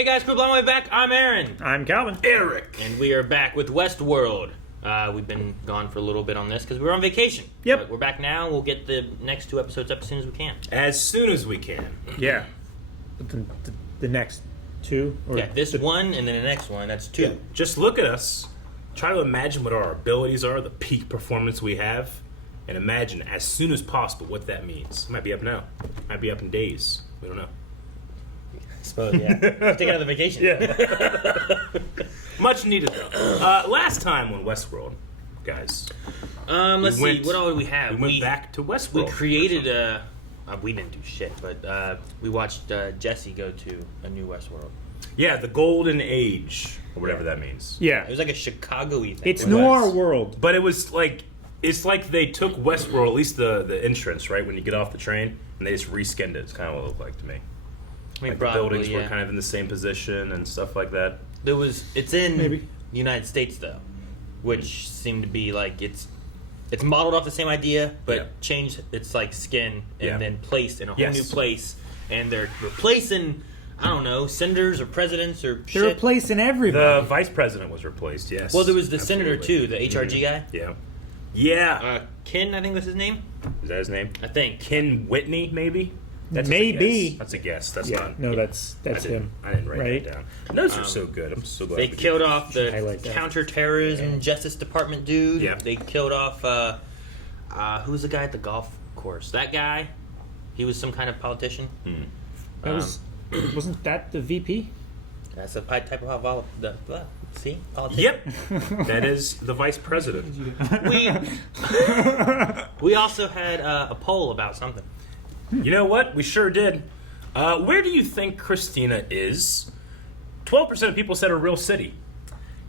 Hey guys, cool long way back. I'm Aaron. I'm Calvin. Eric. And we are back with Westworld. We've been gone for a little bit on this because we were on vacation. Yep. But we're back now. We'll get the next 2 episodes up as soon as we can. As soon as we can. Yeah. The next 2? Or Yeah, this one and then the next one. That's 2. Yeah. Just look at us. Try to imagine what our abilities are, the peak performance we have, and imagine as soon as possible what that means. It might be up now. It might be up in days. We don't know. I suppose, yeah. Take another vacation. Yeah. Much needed, though. Last time on Westworld, guys. Let's see. What all did we have? We went back to Westworld. We created a... we didn't do shit, but we watched Jesse go to a new Westworld. Yeah, the Golden Age, or whatever that means. Yeah. It was like a Chicago-y thing. It's Noir World. But it was like... It's like they took Westworld, at least the entrance, right? When you get off the train, and they just reskinned it. It's kind of what it looked like to me. I mean, Like probably, the buildings yeah. were kind of in the same position and stuff like that. It's in Maybe. the United States though, which seemed to be like it's modeled off the same idea, but Yeah. changed its like skin and Yeah. then placed in a whole Yes. new place, and they're replacing I don't know senators or presidents or They're shit. replacing everybody. The vice president was replaced, yes. Well, there was the senator Absolutely. too, the HRG guy. Yeah. Yeah. Ken, I think was his name. Is that his name? I think. Ken Whitney, maybe? That's just a Maybe. guess. That's a guess. That's yeah. not... No, that's I him. didn't write right? that down. Those are so good. I'm so glad They we did killed that. off highlight the that. counterterrorism Justice Department dude. Yeah. They killed off who's the guy at the golf course? That guy. He was some kind of politician. That was wasn't that the VP? That's a type of see politician. Yep. That is the vice president. We also had a poll about something. You know what? We sure did. Where do you think Christina is? 12% of people said a real city.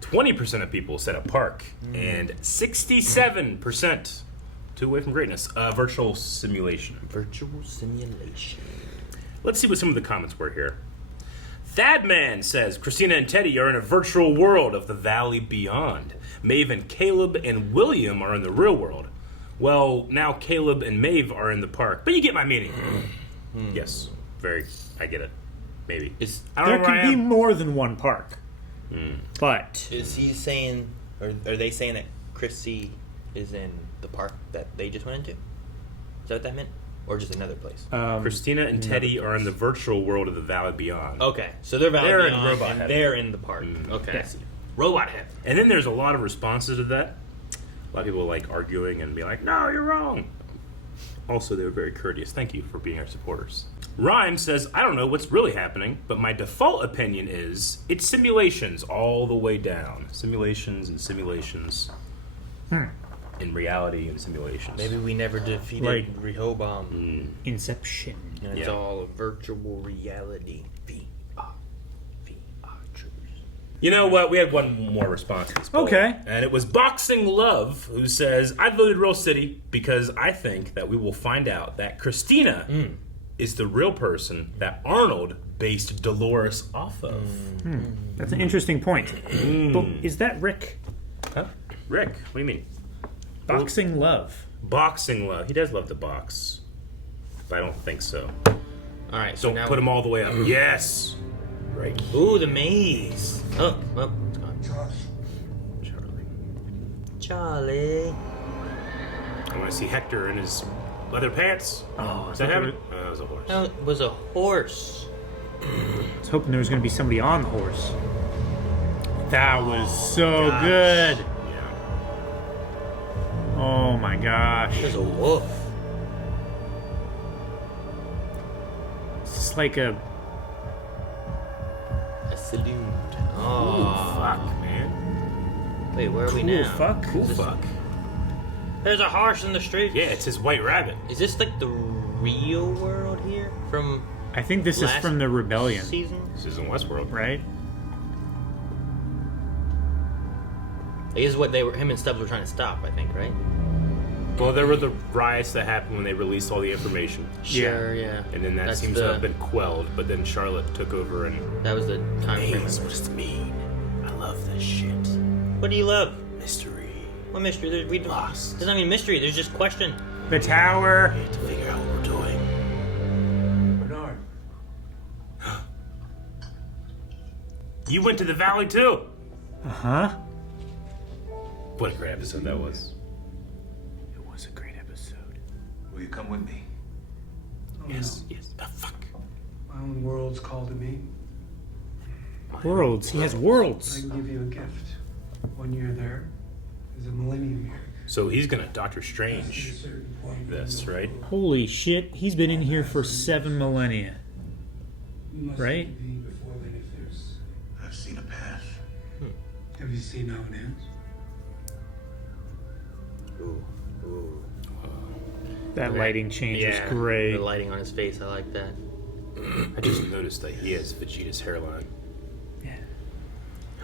20% of people said a park. And 67% too away from greatness. Virtual simulation. Virtual simulation. Let's see what some of the comments were here. Thadman says, Christina and Teddy are in a virtual world of the valley beyond. Maeve and Caleb and William are in the real world. Well, now Caleb and Maeve are in the park. But you get my meaning. Yes. I get it. Maybe. I There don't know where I can be am. more than one park. But Is he saying, or are they saying that Chrissy is in the park that they just went into? Is that what that meant? Or just another place? Christina and Teddy are in the virtual world of the valley beyond. Okay, so they're They're in Beyond, Robot and Heaven. they're in the park. Okay. Yes. Robot Heaven. And then there's a lot of responses to that. A lot of people like arguing and be like, no, you're wrong. Also, they were very courteous. Thank you for being our supporters. Rhyme says, I don't know what's really happening, but my default opinion is it's simulations all the way down. Simulations and simulations. In reality and simulations. Maybe we never defeated Right. Rehoboam. Inception. And it's Yeah. all a virtual reality. VR. VR. You know what? We had one more response to this poll. Okay. And it was Boxing Love, who says, I voted Real City because I think that we will find out that Christina is the real person that Arnold based Dolores off of. That's an interesting point. But is that Rick? Huh? Rick, what do you mean? Boxing Love. Boxing Love. He does love to box. But I don't think so. All right, so Don't now put him all the way up. Yes. Right. Ooh, the maze. Oh, it's gone. Charlie. I want to see Hector in his leather pants. Oh, Is that him? Oh, that was a horse. No, it was a horse. I was hoping there was going to be somebody on the horse. That was so good. Yeah. Oh my gosh. It was a wolf. It's just like a... A salute. Ooh, Oh, fuck, man. wait, where are we Cool now? fuck. Cool fuck. There's a horse in the street. Yeah, it's his white rabbit. Is this like the real world here from I think this is last from the Rebellion, season? This is in Westworld. right? Is what they were. Him and Stubbs were trying to stop. I think, right? Well, there were the riots that happened when they released all the information. Sure. Yeah. And then that That's seems to have been quelled, but then Charlotte took over and... That was the time frame. What does it mean? I love this shit. What do you love? Mystery. What mystery? Lost. There's not even mystery. There's just question. The tower. We have to figure out what we're doing. Bernard. You went to the valley too. Uh-huh. What a great episode that was. It was a great episode. Will you come with me? Yes. The fuck. My own world's called to me. Worlds. He has I worlds. can give you a gift. 1 year there is a millennium here. So he's gonna Doctor Strange this, right? Holy shit. He's been in here for 7 millennia. Right? I've seen a path. Have you seen how it ends? Ooh. That lighting change Yeah, was great. the lighting on his face, I like that. I just noticed that he has Vegeta's hairline. Yeah.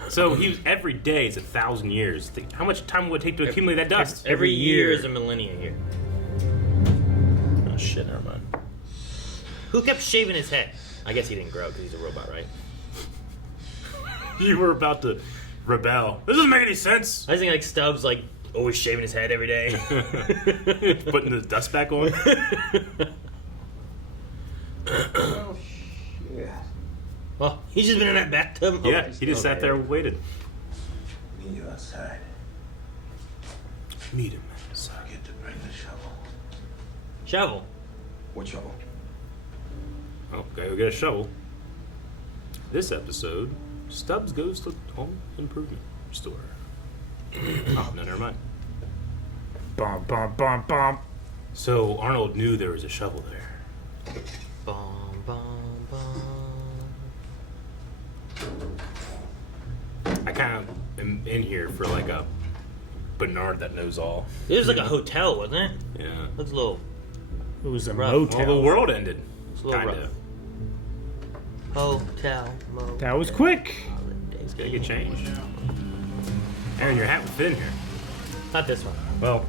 So he was, every day is 1,000 years. How much time would it take to accumulate that dust? Every year. year is a millennium here. Oh shit, never mind. Who kept shaving his head? I guess he didn't grow because he's a robot, right? You were about to rebel. This doesn't make any sense. I was thinking like Stubbs, like always shaving his head every day. Putting the dust back on. Oh, shit. Oh, he's just been in that bathtub. Oh, Yeah, he just sat there and waited. Meet you outside. Meet him. Forget to bring the shovel. Shovel. What shovel? Oh, gotta go get a shovel. This episode, Stubbs goes to home improvement store. Oh, no, never mind. Bum, bum, bum, bum. So Arnold knew there was a shovel there. Bum, bum, bum. I kind of am in here for like a Bernard that knows all. It was like a hotel, wasn't it? Yeah. Looks a little, It was a Rough. motel. Well, the world ended. it's a little Kinda. rough. Hotel, motel. That was quick. It's gonna get changed. Aaron, your hat would fit in here. Not this one. Well,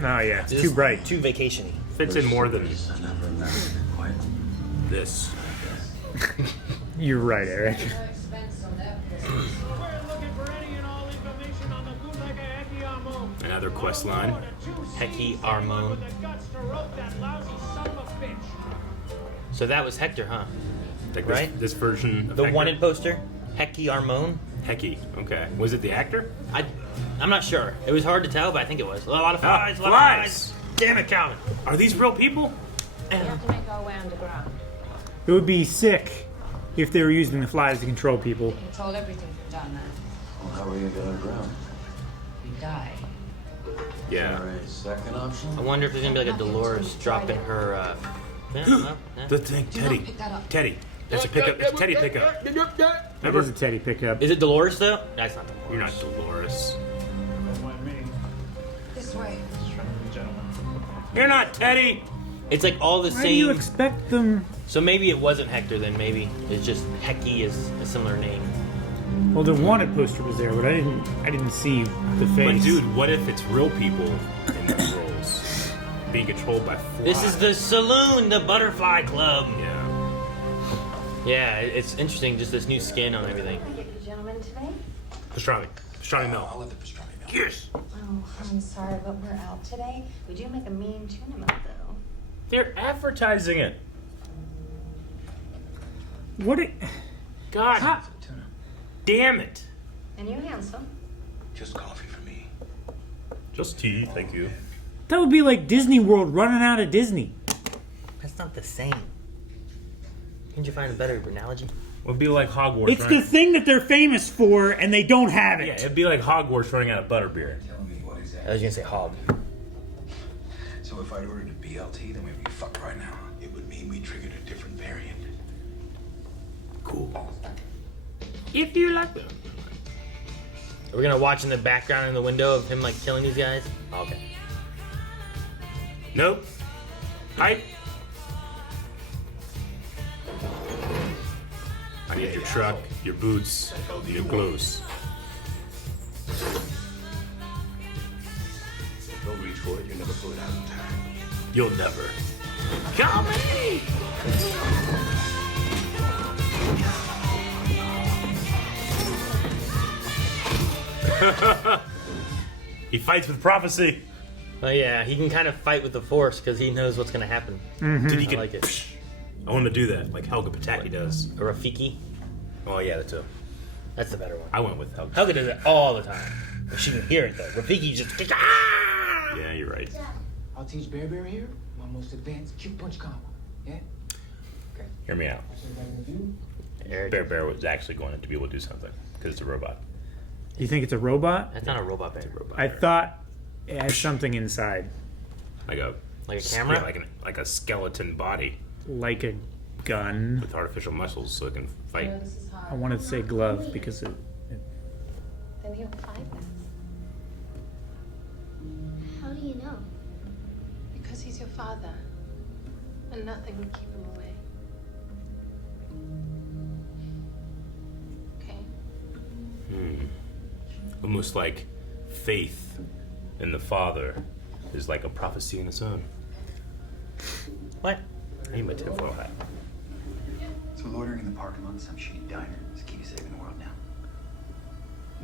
No, yeah, it's This too is bright. Too vacationy. fits in more than I never imagined quite this. You're right, Eric. Another quest line. Hecky Armon. So that was Hector, huh? Like Right? this version of The Hector? wanted poster? Hecky Armon? Hecky. Okay. Was it the actor? I'm not sure. It was hard to tell, but I think it was. A lot of flies, a lot flies. of flies. Damn it, Calvin. Are these real people? We have to make our way underground. It would be sick if they were using the flies to control people. Control everything from down there. Well, how are we gonna get underground? We die. Yeah. All right, second option? I wonder if there's gonna be like a Dolores dropping her, yeah, no, yeah. The thing, Do Teddy. not pick that up. Teddy. That's a pickup. It's a Teddy pickup. That is a Teddy pickup. Is it Dolores though? That's not Dolores. You're not Dolores. This way. You're not Teddy. It's like all the Why do you same. expect them? So maybe it wasn't Hector then. Maybe it's just Hecky is a similar name. Well, the wanted poster was there, but I didn't see the face. But dude, what if it's real people in these roles being controlled by flies? This is the saloon, the Butterfly Club. Yeah. Yeah, it's interesting. Just this new skin on everything. Can I get you gentlemen today? Pastrami. Pastrami I'll milk. let the pastrami know. Yes. Oh, I'm sorry, but we're out today. We do make a mean tuna milk, though. They're advertising it. What? God damn it. And you handsome. Just coffee for me. Just tea, thank you. That would be like Disney World running out of Disney. That's not the same. Can't you find a better analogy? It would be like Hogwarts. It's the thing that they're famous for, and they don't have it. Yeah, it'd be like Hogwarts running out of butterbeer. Tell me what I exactly. was gonna say hog. So if I'd ordered a BLT, then we'd be fucked right now. It would mean we triggered a different variant. Cool. If you like them. Are we gonna watch in the background in the window of him like killing these guys? Oh, okay. Nope. Hype. I need your truck, your boots, your clothes. Don't reach for it, you never pull it out in time. You'll never. Come me! He fights with prophecy. Oh yeah, he can kind of fight with the Force because he knows what's gonna happen. Did he I get? like it. I want to do that, like Helga Pataki does. A Rafiki. Oh yeah, that too. That's the better one. I went with Helga. Helga does it all the time. But she can hear it though. Rafiki just Yeah, you're right. I'll teach Bear Bear here my most advanced cute punch combo. Yeah? Okay. Hear me out. What's everybody gonna do? Bear Bear was actually going to be able to do something because it's a robot. You think it's a robot? That's not a robot bear. I thought it has something inside, Like a camera? yeah, like a skeleton body like a gun. with artificial muscles, so it can fight. I wanted to say glove because it Then he'll fight us. How do you know? Because he's your father, and nothing would keep him away. Okay? Almost like faith in the Father is like a prophecy in its own. What? I need my tinfoil hat. So loitering in the parking lot of some shitty diner is key to saving the world now.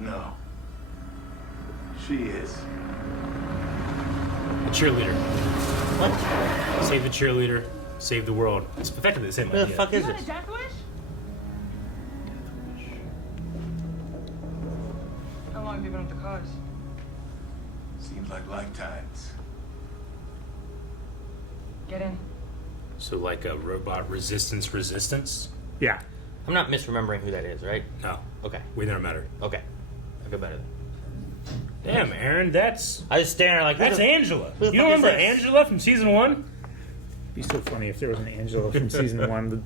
No. She is. The cheerleader. What? Save the cheerleader, save the world. It's effectively the same Who the idea. fuck is this? How long have you been with the cause? Seems like lifetimes. Get in. So like a robot resistance? yeah. I'm not misremembering who that is, right? No. Okay. We never met her. Okay. I feel better then. Damn, Aaron, that's I was staring like that's Angela. who the You don't fuck is remember this? Angela from season 1? It'd be so funny if there was an Angela from season 1.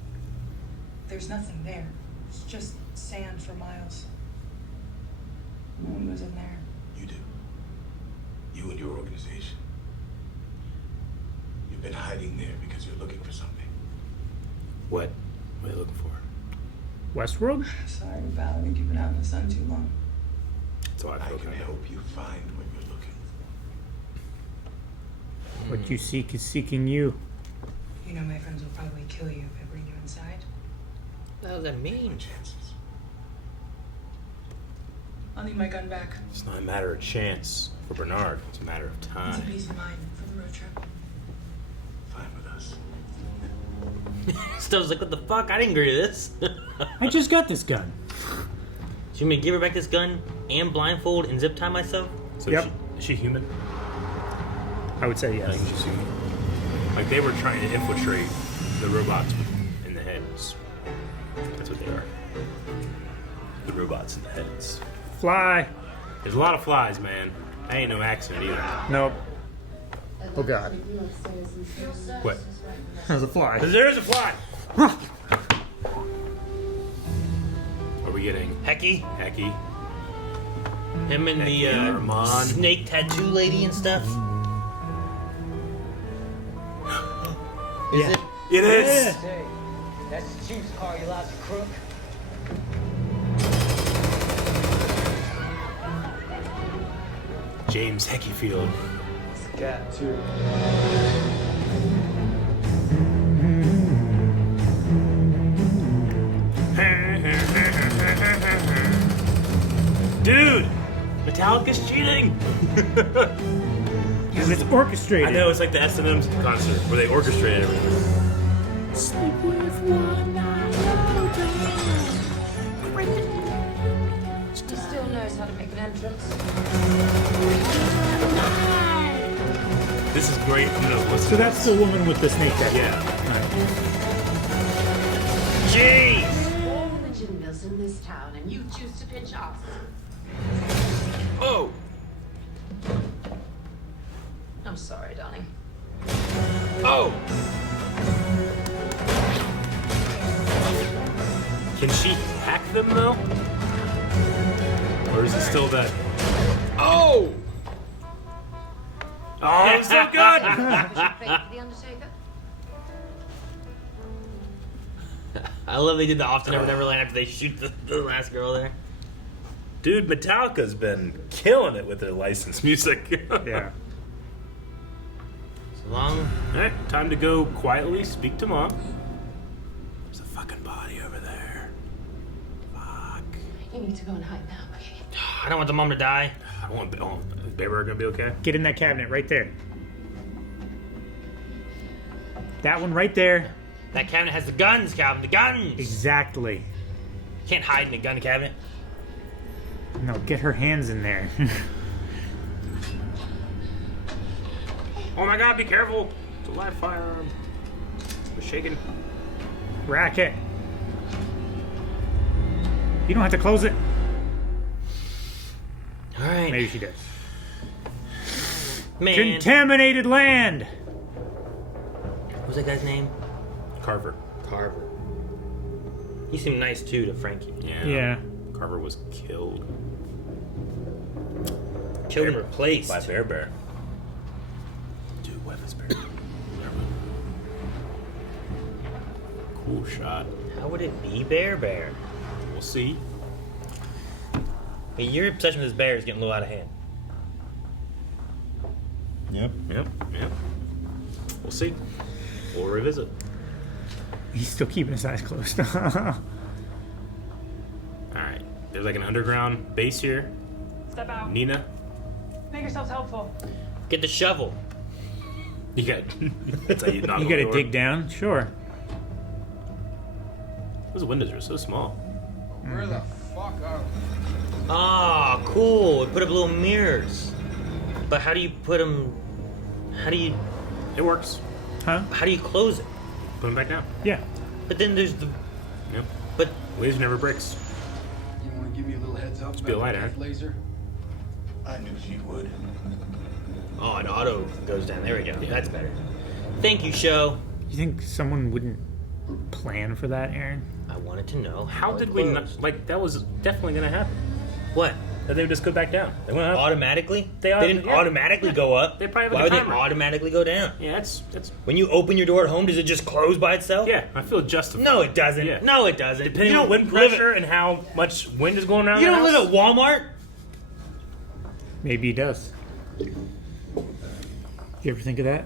There's nothing there. It's just sand for miles. No one goes in there. You do. You and your organization. You've been hiding there because you're looking for something. What are you looking for? Westworld? Sorry, Val. I think you've been out in the sun too long. That's how I I feel. can help you find what you're looking for. What you seek is seeking you. You know my friends will probably kill you if I bring you inside. What does that mean? Chances. I'll need my gun back. It's not a matter of chance for Bernard. It's a matter of It's a time. peace of mind for the road trip. Fine with us. Stubbs like, what the fuck? I didn't agree to this. I just got this gun. So you mean give her back this gun and blindfold and zip tie myself? So Yep. is she human? I would say I yes. think she's human. Like they were trying to infiltrate the robots in the heads. That's what they are. The robots in the heads. Fly. There's a lot of flies, man. That ain't no accident either. Nope. Oh god. What? There's a fly. There's a fly! Are we getting Hecky? Hecky? Him and the Hecky Armand. snake tattoo lady and stuff? Is Yeah. it? It is! Say, that's the Chief's car, you lousy crook. James Heckyfield. Scat, too. Dude! Metallica's cheating! Because it's orchestrated. I know, it's like the S&M concert where they orchestrate everything. Sleep with one eye He still knows how to make an entrance. This is great. I'm gonna listen So to that's the woman with the snake tattoo. Yeah. Jeez! All religion lives in this town, and you choose to pinch us. Oh! I'm sorry, darling. Oh! Can she hack them though? Or is it still that? Oh! Oh, it's so good! Faith the Undertaker? I love they did the Often Never Neverland after they shoot the last girl there. Dude, Metallica's been killing it with their licensed music. Yeah. So long. Alright, time to go quietly speak to Mom. There's a fucking body over there. Fuck. You need to go and hide now, okay? I don't want the mom to die. I don't want. Oh, is Baby gonna be okay? Get in that cabinet right there. That one right there. That cabinet has the guns, Calvin. The guns! Exactly. Can't hide in a gun cabinet. No, get her hands in there. Oh my god, be careful! It's a live firearm. We're shaking. Racket. You don't have to close it. All right. Maybe she does. Man. Contaminated land. What's that guy's name? Carver. Carver. He seemed nice too to Frankie. Yeah. Carver was killed. Killed and replaced. By Bear. Dude, what is Bear? Cool shot. How would it be Bear? We'll see. Hey, your obsession with this bear is getting a little out of hand. Yep. We'll see. We'll revisit. He's still keeping his eyes closed. Alright. There's like an underground base here. Step out. Nina. Make yourselves helpful. Get the shovel. You got. That's how you knock You on gotta the door. dig down? Sure. Those windows are so small. Where the fuck are we? Ah, cool. Put up little mirrors. But how do you put them? How do you It works. Huh? close it? Put them back down. Yeah. But then there's the. Yep. But Laser never breaks. You want to give me a little heads up be a light, about the Aaron. laser? I knew she would. oh, an auto goes down. There we go. That's better. Thank you, show. You think someone wouldn't plan for that, Aaron? I wanted to know How it did we not? closed. Like, that was definitely gonna happen. What? That they would just go back down. They went up. Automatically? They didn't yeah. automatically go up. They probably have Why like would a they timer. automatically go down? Yeah, that's. When you open your door at home, does it just close by itself? Yeah, I feel justified. No, it doesn't. Yeah. No, it doesn't. Depending you on don't wind live pressure and how much wind is going around. You the don't house. live at Walmart. Maybe he does. You ever think of that?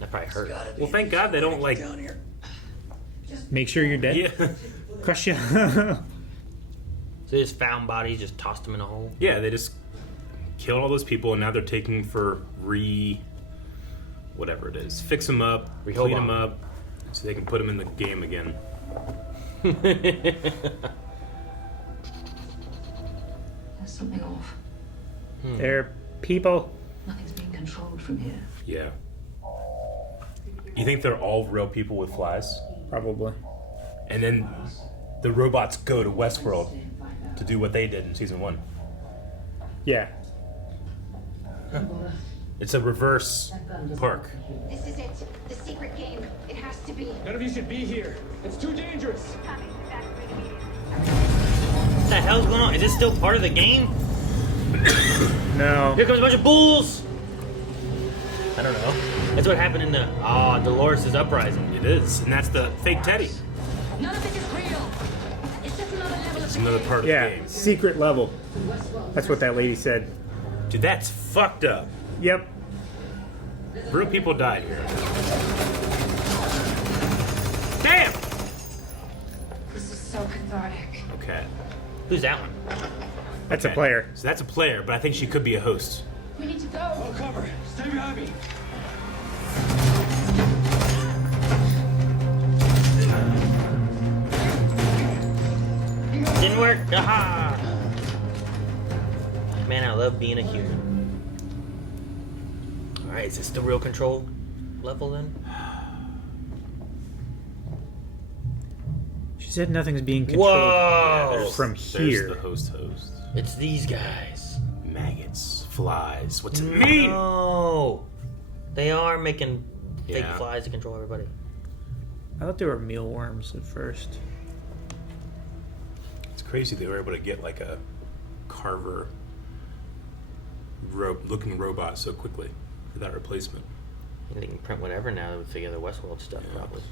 That probably hurt. Well, thank God they don't like. Make sure you're dead. Yeah, So Crush you. they just found bodies, just tossed them in a hole. yeah. They just killed all those people, and now they're taking for whatever it is. Fix them up, Rehoboam. clean them up, so they can put them in the game again. There's something off. They're people. Nothing's being controlled from here. Yeah. You think they're all real people with flies? Probably. And then the robots go to Westworld to do what they did in season 1. Yeah. It's a reverse park. This is it. The secret game. It has to be. None of you should be here. It's too dangerous. What the hell's going on? Is this still part of the game? No. Here comes a bunch of bulls. I don't know. That's what happened in the Dolores' Uprising. It is, and that's the fake Teddy. None of it is real. It's just another level It's of another part of the Yeah. game. Secret level. That's what that lady said. Dude, that's fucked up. Yep. Real people died here. Damn! This is so cathartic. Okay. Who's that one? That's a Okay. player. So that's a player, but I think she could be a host. We need to go. I'll cover. Stay behind me. Didn't work. Aha! Man, I love being a human. Alright, is this the real control level then? She said nothing's being controlled Whoa! from There's here. the host. It's these guys. Maggots, flies. What's it mean? No! They are making fake Yeah. flies to control everybody. I thought they were mealworms at first. It's crazy they were able to get like a Carver looking robot so quickly for that replacement. They can print whatever now with the other Westworld stuff, probably.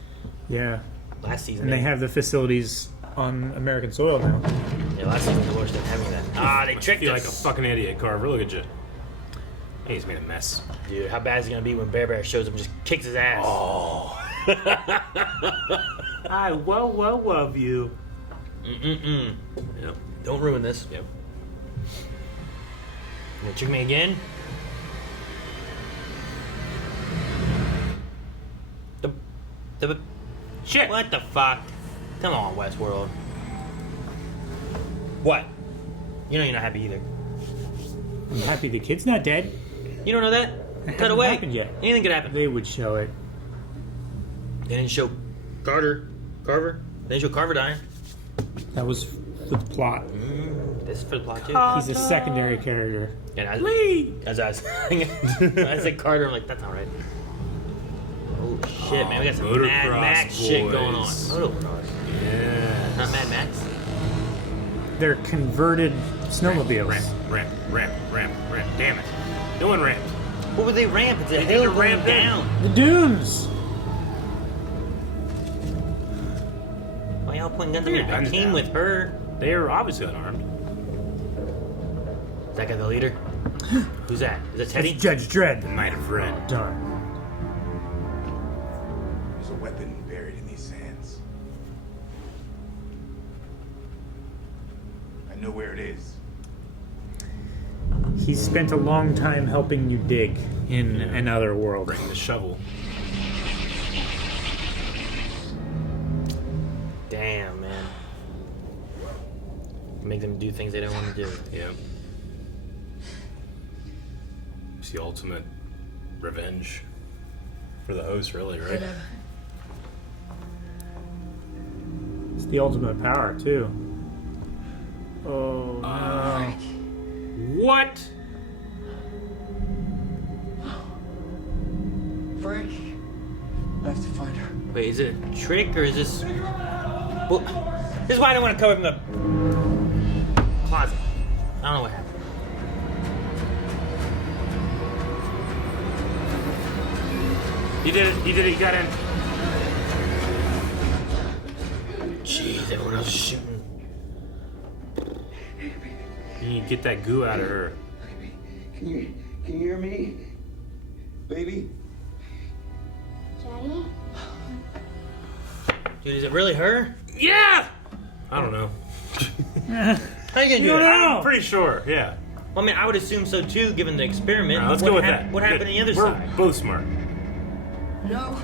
Yeah. Last season. And they have the facilities on American soil now. Yeah, last season Dolores didn't have any of that. They tricked I feel us. like a fucking idiot, Carver. Look at you. Hey, he's made a mess. Dude, how bad is it gonna be when Bear shows up and just kicks his ass? Oh. I love you. Mm-mm-mm. Yep. Don't ruin this. Yep. You gonna trick me again? The Shit. What the fuck? Come on, Westworld. What? You know you're not happy either. I'm happy the kid's not dead. You don't know that? It Cut hasn't away. happened yet. Anything could happen. They would show it. They didn't show Carver. They didn't show Carver dying. That was for the plot. This is for the plot too. He's a secondary character. And as I was saying, I said Carter, I'm like, that's not right. Oh shit, man, we got some Motocross Mad Max shit going on. boys. Motocross. Yeah. Not Mad Max. They're converted snowmobiles. Ramp. Damn it. Doing ramp. What would they ramp? It's a They hill need to going ramp in. down. The dunes. Why y'all pointing guns at Your me? I guns came down. with her. They are obviously unarmed. Is that guy the leader? Who's that? Is that Teddy? It's Judge Dredd. The Knight of Ren. Done. There's a weapon buried in these sands. I know where it is. He spent a long time helping you dig in another world. Bring the shovel. Damn, man. Make them do things they don't want to do. Yeah. It's the ultimate revenge for the host, really, right? It's the ultimate power, too. Oh, no. What? Frank, I have to find her. Wait, is it a trick or is this... Well, this is why I don't want to cover from the closet. I don't know what happened. He did it, he got in. Jeez, everyone else is shooting. You need to get that goo out of her. Can you hear me? Baby? Daddy? Dude, is it really her? Yeah! I don't know. How you gonna do that? I'm pretty sure, yeah. Well, I mean, I would assume so too, given the experiment. All right, let's What go with hap- that. What happened Good. on the other We're side? both smart. No.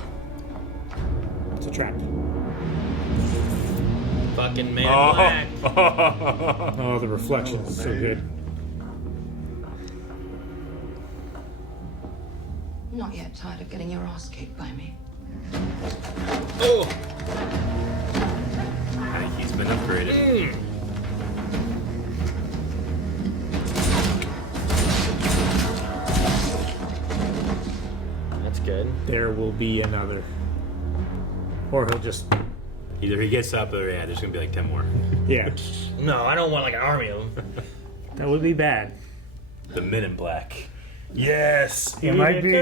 It's a trap. Fucking Man Black. Oh, the reflection is so good. Not yet tired of getting your ass kicked by me. Oh. I think he's been upgraded. That's good. There will be another. Or he'll just... Either he gets up or, yeah, there's gonna be like 10 more. Yeah. No, I don't want like an army of them. That would be bad. The Men in Black. Yes! It might be.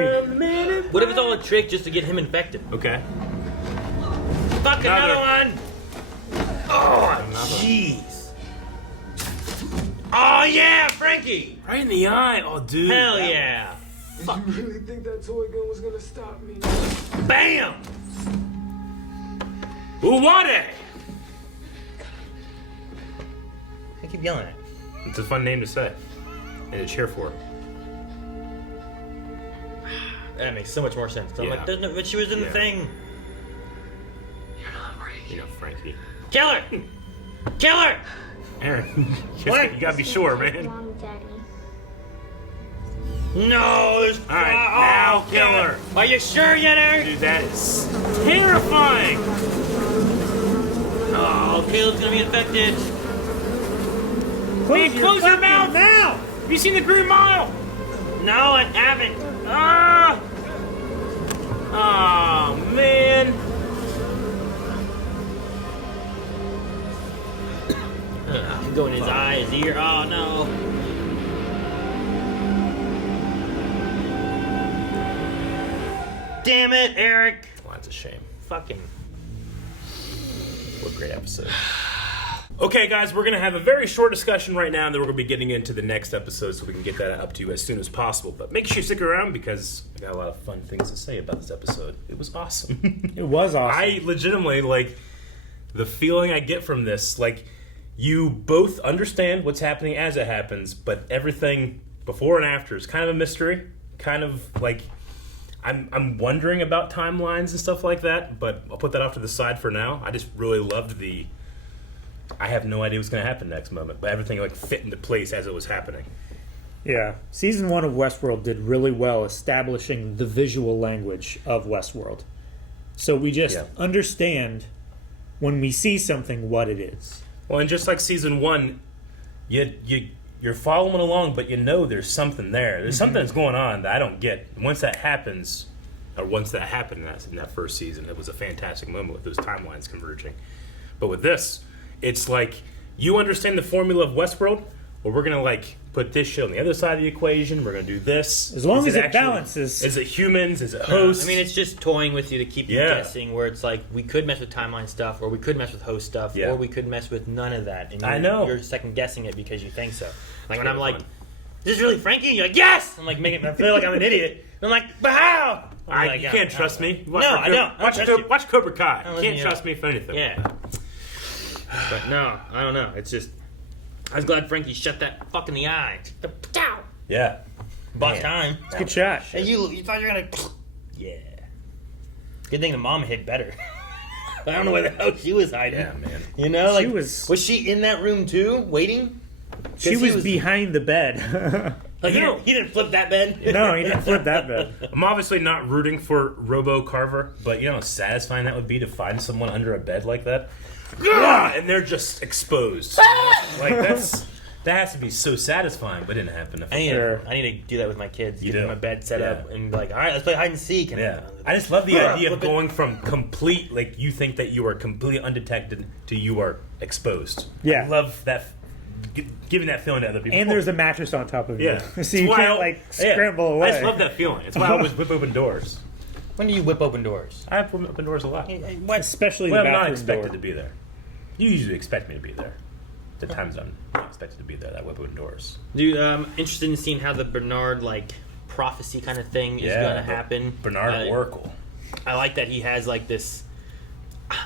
What if it's all a trick just to get him infected? Okay. Fuck another one! Oh, Another. jeez. Oh yeah, Frankie! Right in the eye. Oh, dude. Hell yeah! Did you really think that toy gun was gonna stop me? Bam! Uwade! I keep yelling at. It's a fun name to say. And to cheer for. That makes so much more sense. I'm Yeah. like, doesn't it, but she was in the Yeah. thing. You know, Frankie. Kill her! Kill her! Aaron, What? you gotta be sure, man. Wrong, Daddy. No, there's... All right, now kill her. Are you sure yet, Eric? Dude, that is terrifying. Oh, Caleb's gonna be infected. Close your mouth now. Have you seen the Green Mile? No, I haven't. Ah! Oh, man. Go in his eye, his ear. Oh, no. Damn it, Eric. Well, that's a shame. Fucking. What a great episode. Okay, guys, we're going to have a very short discussion right now, and then we're going to be getting into the next episode so we can get that up to you as soon as possible. But make sure you stick around because I got a lot of fun things to say about this episode. It was awesome. It was awesome. I legitimately, like, the feeling I get from this, like, you both understand what's happening as it happens, but everything before and after is kind of a mystery. Kind of, like, I'm wondering about timelines and stuff like that, but I'll put that off to the side for now. I just really loved the I have no idea what's going to happen next moment, but everything like fit into place as it was happening. Yeah. Season 1 of Westworld did really well establishing the visual language of Westworld. So we just understand when we see something what it is. Well, and just like season 1, you're following along, but you know there's something there. There's something that's going on that I don't get. And once that happens, or once that happened in that first season, it was a fantastic moment with those timelines converging. But with this, it's like you understand the formula of Westworld. Well, we're gonna like put this shit on the other side of the equation. We're gonna do this. As long as it actually balances. Is it humans? Is it hosts? I mean, it's just toying with you to keep you guessing. Where it's like we could mess with timeline stuff, or we could mess with host stuff, or we could mess with none of that. And I know you're second guessing it because you think so. Like when really I'm like, fun. "Is this really Frankie?" You're like, "Yes." I'm like making. I feel like I'm an idiot. And I'm like, "But how?" You can't trust me. No, I don't. Watch Cobra Kai. You can't you trust me for anything. Yeah. But no, I don't know. It's just, I was glad Frankie shut that fuck in the eye. Yeah. Bought time. It's a good shot. Hey, you thought you were gonna. Yeah. Good thing the mom hit better. I don't know where the hell she was hiding. Yeah, man. You know, like, She was she in that room too, waiting? She was behind the bed. Like he didn't flip that bed. No, he didn't flip that bed. I'm obviously not rooting for Robo Carver, but you know how satisfying that would be to find someone under a bed like that, and they're just exposed. Like that has to be so satisfying, but it didn't happen. I need to do that with my kids. You Get do? them a bed set up and be like, all right, let's play hide and seek. And I just love the idea of going from complete, like you think that you are completely undetected to you are exposed. Yeah. I love that, giving that feeling to other people. And there's a mattress on top of you. Yeah. So you can't scramble away. I just love that feeling. It's why I always whip open doors. When do you whip open doors? I whip open doors a lot. Especially Well, the I'm not bathroom expected door. to be there. You usually expect me to be there. The times I'm not expected to be there, that whip open doors. Dude, I'm interested in seeing how the Bernard prophecy kind of thing is going to happen. Bernard Oracle. I like that he has this.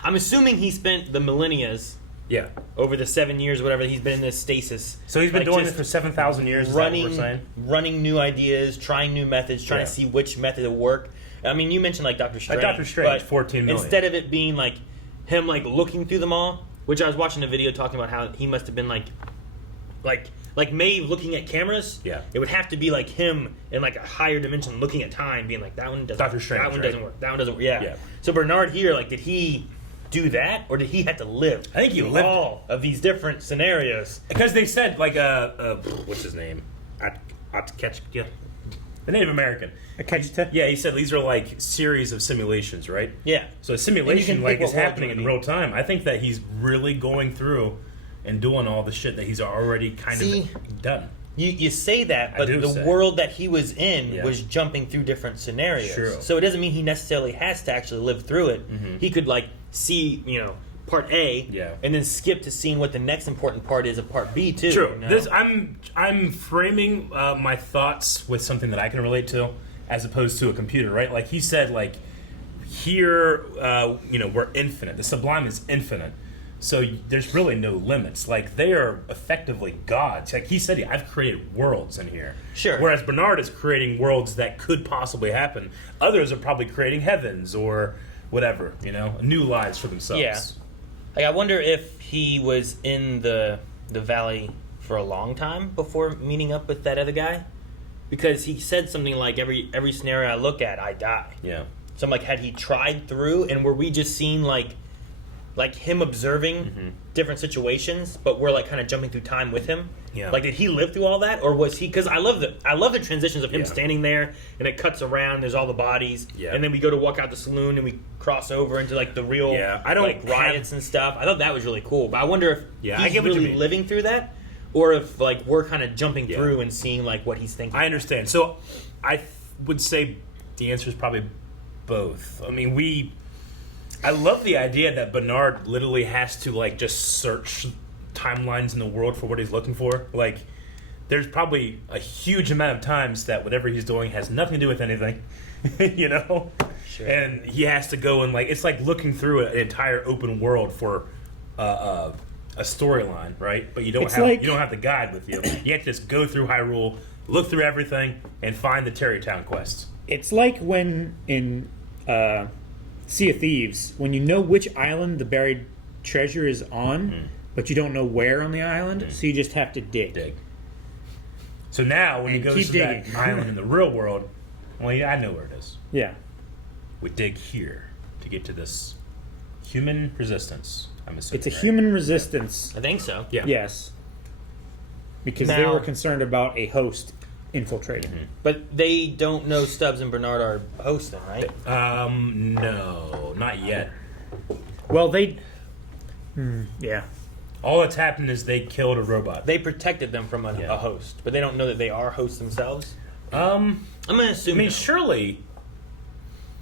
I'm assuming he spent the millennias. Yeah. Over the 7 years, whatever, he's been in this stasis. So he's been doing this for 7,000 years. Is that what we're saying? Running new ideas, trying new methods, trying to see which method will work. I mean, you mentioned Doctor Strange. Doctor Strange, but 14 million. Instead of it being him looking through them all, which I was watching a video talking about how he must have been like Maeve looking at cameras. Yeah. It would have to be like him in a higher dimension looking at time, being like that one doesn't. Doctor Strange. That one doesn't work. That one doesn't work. Yeah. Yeah. So Bernard here, did he do that, or did he have to live? I think he through lived all of these different scenarios. Because they said what's his name? Atkechka. The Native American. Akecheta? Yeah, he said these are series of simulations, right? Yeah. So a simulation think is what world happening would in be. real time. I think that he's really going through and doing all the shit that he's already kind of done. You say that, but the world that he was in was jumping through different scenarios. Sure. So it doesn't mean he necessarily has to actually live through it. Mm-hmm. He could see, part A, and then skip to seeing what the next important part is of part B too. True. This I'm framing my thoughts with something that I can relate to, as opposed to a computer, right? Like he said, here, we're infinite. The sublime is infinite. So there's really no limits. They are effectively gods. He said, I've created worlds in here. Sure. Whereas Bernard is creating worlds that could possibly happen. Others are probably creating heavens or whatever, new lives for themselves. Yeah. I wonder if he was in the valley for a long time before meeting up with that other guy. Because he said something like, every scenario I look at, I die. Yeah. So I'm like, had he tried through, and were we just seeing like him observing different situations, but we're kind of jumping through time with him? Yeah. Did he live through all that, or was he? Because I love the transitions of him standing there, and it cuts around. There's all the bodies, and then we go to walk out the saloon, and we cross over into the real riots and stuff. I thought that was really cool, but I wonder if I he's get what you really mean. living through that, or if we're kind of jumping through and seeing what he's thinking. I understand. So I would say the answer is probably both. I mean, I love the idea that Bernard literally has to just search timelines in the world for what he's looking for. There's probably a huge amount of times that whatever he's doing has nothing to do with anything, Sure. And he has to go and it's like looking through an entire open world for a storyline, right? But you don't have the guide with you. You have to just go through Hyrule, look through everything, and find the Tarrytown quests. It's like when in Sea of Thieves, when you know which island the buried treasure is on, but you don't know where on the island, so you just have to dig. So now, when he And goes keep to that digging. island in the real world, well, yeah, I know where it is. Yeah. We dig here to get to this human resistance. I'm assuming It's a human resistance. I think so. Yeah. Yes. Because they Now- were concerned about a host infiltrating. But they don't know Stubbs and Bernard are hosts then, right? No, not yet. Well, they... yeah. All that's happened is they killed a robot. They protected them from a host, but they don't know that they are hosts themselves. I'm gonna assume. I mean, surely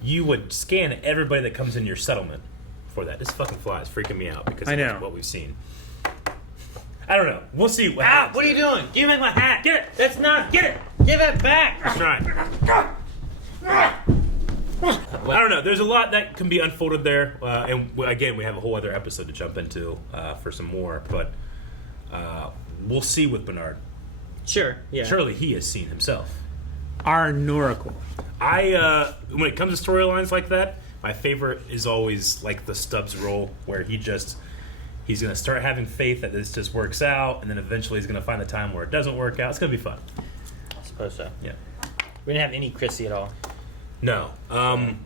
you would scan everybody that comes in your settlement for that. This fucking fly is freaking me out because I know. of what we've seen. I don't know. We'll see. What Ah! happens. What are you doing? Give me my hat. Get it. That's not. Get it. Give it back. That's right. I don't know. There's a lot that can be unfolded there, and again, we have a whole other episode to jump into for some more. But we'll see with Bernard. Sure. Yeah. Surely he has seen himself. Our Noracle. When it comes to storylines like that, my favorite is always like the Stubbs role, where he's gonna start having faith that this just works out, and then eventually he's gonna find the time where it doesn't work out. It's gonna be fun. I suppose so. Yeah. We didn't have any Chrissy at all. No.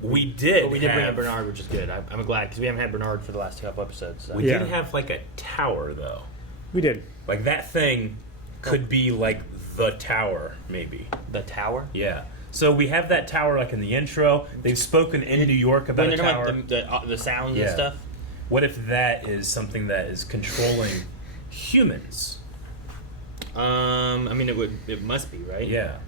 We did. But we did bring have, up Bernard, which is good. I'm glad because we haven't had Bernard for the last couple episodes. So. We did have like a tower though. We did. Like that thing could be like the tower, maybe. The tower? Yeah. So we have that tower like in the intro. They've spoken in New York about a tower. The sounds and stuff. What if that is something that is controlling humans? I mean, it must be, right? Yeah.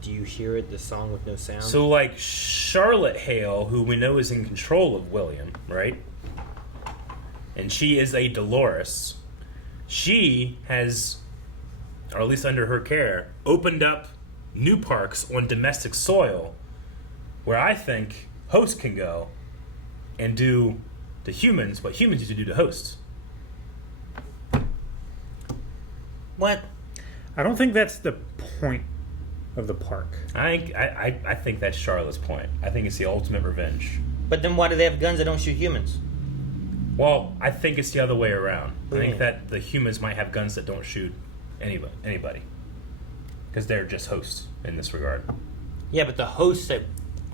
Do you hear it? The song with no sound. So like Charlotte Hale, who we know is in control of William, right? And she is a Dolores. She has, or at least under her care, opened up new parks on domestic soil where I think hosts can go and do to humans what humans used to do to hosts. What? I don't think that's the point of the park. I think that's Charlotte's point. I think it's the ultimate revenge. But then why do they have guns that don't shoot humans? Well, I think it's the other way around. I think Mm. that the humans might have guns that don't shoot anybody. Because they're just hosts in this regard. Yeah, but the hosts that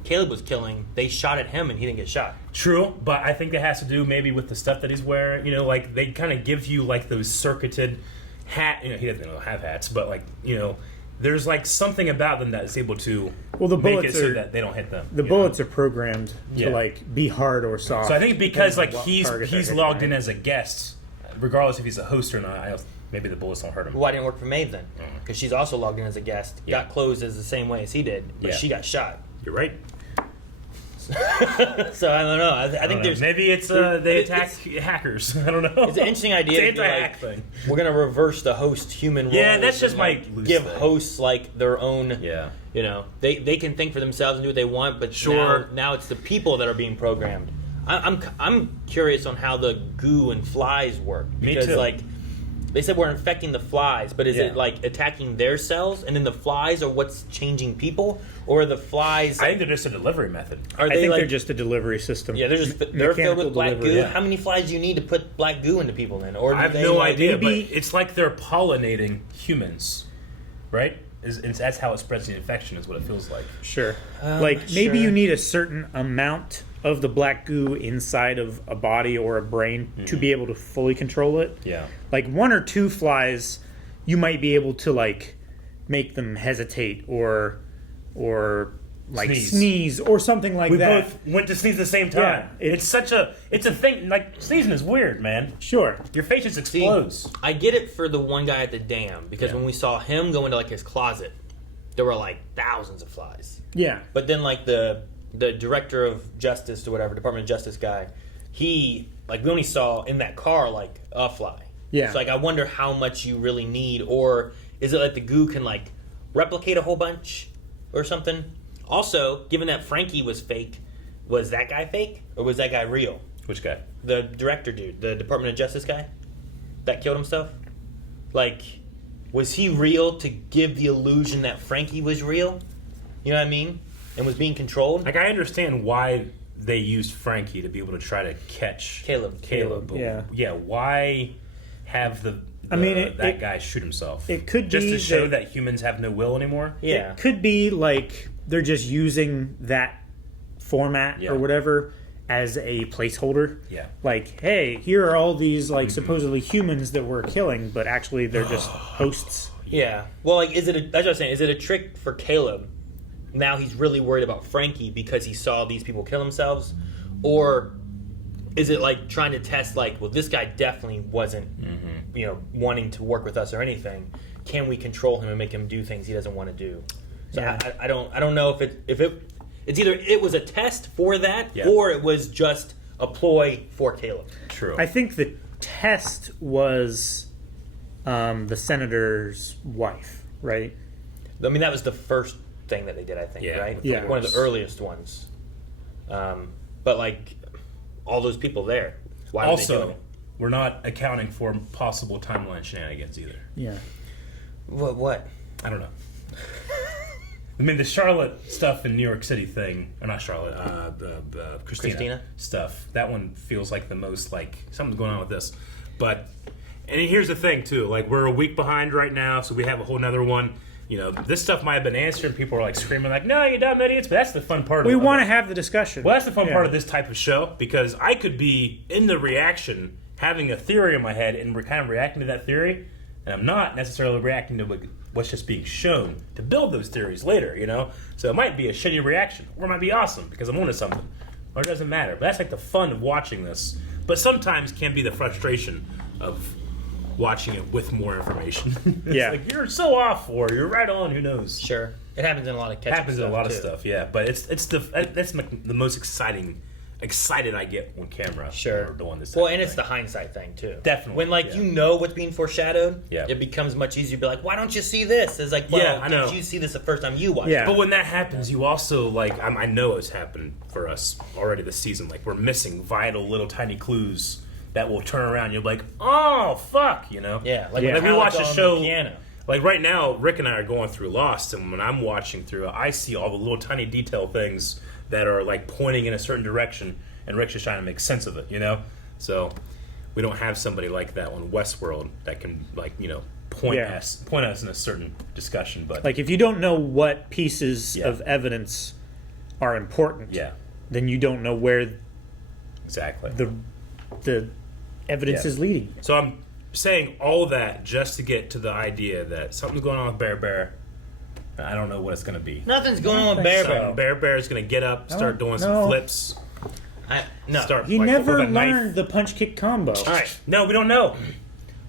Caleb was killing, they shot at him and he didn't get shot. True, but I think that has to do maybe with the stuff that he's wearing. You know, like they kind of give you like those circuited hat. You know, he doesn't have hats, but like, you know, there's like something about them that is able to the make bullets it so are, that they don't hit them. The bullets are programmed to like be hard or soft. So I think because like depending on what target he's they're logged hitting, in as a guest, regardless if he's a host or not. Maybe the bullets don't hurt him. Why didn't it work for Maeve then? Because she's also logged in as a guest, got closed as the same way as he did, but she got shot. You're right. So I don't know. I think there's maybe it's they attack hackers. I don't know. It's an interesting idea. It's To an be anti-hack thing. We're gonna reverse the host human role. Yeah, that's just my like, loose give thing. hosts like their own. Yeah. You know, they can think for themselves and do what they want, but Sure. now it's the people that are being programmed. I'm curious on how the goo and flies work because too. like they said we're infecting the flies, but is it like attacking their cells and then the flies are what's changing people, or are the flies? I think they're just a delivery method. Are I they think like they're just a delivery system. they're filled Mechanical with black delivery, goo. yeah. How many flies do you need to put black goo into people then? Or do I have they, no like, idea, maybe- but it's like they're pollinating humans, right? That's how it spreads the infection, is what it feels like. Sure. Like maybe you need a certain amount of the black goo inside of a body or a brain to be able to fully control it. Yeah. Like 1 or 2 flies, you might be able to like make them hesitate or like sneeze or something like We that. both went to sneeze at the same time. Yeah, it's a thing. Like sneezing is weird, man. Sure. Your face just explodes. I get it for the one guy at the dam because when we saw him go into like his closet, there were like thousands of flies. Yeah. But then like the director of justice or whatever, Department of Justice guy, he like we only saw in that car like a fly. Yeah. So like I wonder how much you really need, or is it like the goo can like replicate a whole bunch or something? Also, given that Frankie was fake, was that guy fake or was that guy real? Which guy? The director dude, the Department of Justice guy that killed himself? Like, was he real to give the illusion that Frankie was real? You know what I mean? And was being controlled? Like I understand why they used Frankie to be able to try to catch Caleb. but Yeah. yeah. Why? have the that guy shoot himself. It could just be to show that humans have no will anymore. Yeah. It could be like they're just using that format or whatever as a placeholder. Yeah. Like, hey, here are all these like supposedly humans that we're killing, but actually they're just hosts. Yeah. Well, like, that's what I was saying. Is it a trick for Caleb? Now he's really worried about Frankie because he saw these people kill themselves, or is it like trying to test, like, well, this guy definitely wasn't, wanting to work with us or anything. Can we control him and make him do things he doesn't want to do? So I don't know if it's either it was a test for that or it was just a ploy for Caleb. True. I think the test was the senator's wife, right? I mean, that was the first thing that they did, I think, right? Yeah. One of the earliest ones. But, like, all those people there, why were they doing it? We're not accounting for possible timeline shenanigans either. Yeah. What? I don't know. I mean, the Charlotte stuff in New York City thing, or not Charlotte, the Christina stuff, that one feels like the most, like, something's going on with this. But, and here's the thing, too. Like, we're a week behind right now, so we have a whole nother one. You know, this stuff might have been answered, and people are, like, screaming, like, no, you dumb idiots, but that's the fun part of it. We want to have the discussion. Well, that's the fun part of this type of show, because I could be in the reaction, having a theory in my head, and we're kind of reacting to that theory, and I'm not necessarily reacting to what's just being shown to build those theories later, you know? So it might be a shitty reaction, or it might be awesome, because I'm onto something. Or it doesn't matter. But that's like the fun of watching this. But sometimes can be the frustration of watching it with more information. It's like, you're so off, or you're right on, who knows? Sure. It happens in a lot of catch-up happens in a lot of stuff, yeah. But that's the most excited I get on camera. Sure. Or doing this. Well, and it's the hindsight thing too. Definitely. When you know what's being foreshadowed, Yeah. it becomes much easier to be like, why don't you see this? It's like, well, I know. did you see this the first time you watched it? But when that happens, you also, like, I know it's happened for us already this season. Like, we're missing vital little tiny clues that will turn around. You're like, oh, fuck, you know? Yeah. Like when we watch a show. Piano. Like, right now, Rick and I are going through Lost, and when I'm watching through, I see all the little tiny detail things that are, like, pointing in a certain direction, and Rick's just trying to make sense of it, you know? So, we don't have somebody like that on Westworld that can, like, you know, point us in a certain discussion. But like, if you don't know what pieces of evidence are important, then you don't know where exactly the evidence is leading. So I'm saying all that just to get to the idea that something's going on with Bear Bear. I don't know what it's going to be. Nothing's going on with Bear Bear. Bear Bear is going to get up, start doing some flips. He never learned the punch kick combo. All right, no, we don't know.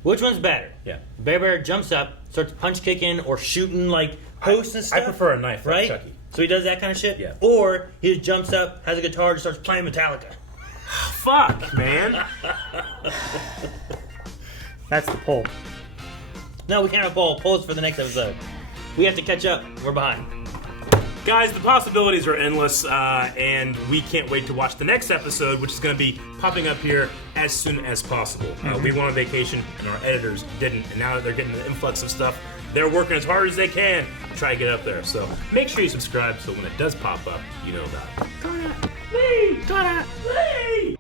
Which one's better? Yeah, Bear Bear jumps up, starts punch kicking or shooting like hosts and stuff. I prefer a knife, right? Chucky. So he does that kind of shit. Yeah. Or he just jumps up, has a guitar, and starts playing Metallica. Fuck, man. That's the poll. No, we can't have a poll. Polls for the next episode. We have to catch up. We're behind. Guys, the possibilities are endless, and we can't wait to watch the next episode, which is going to be popping up here as soon as possible. We went on vacation, and our editors didn't, and now that they're getting the influx of stuff, they're working as hard as they can to try to get up there. So make sure you subscribe so when it does pop up, you know about it. Lee!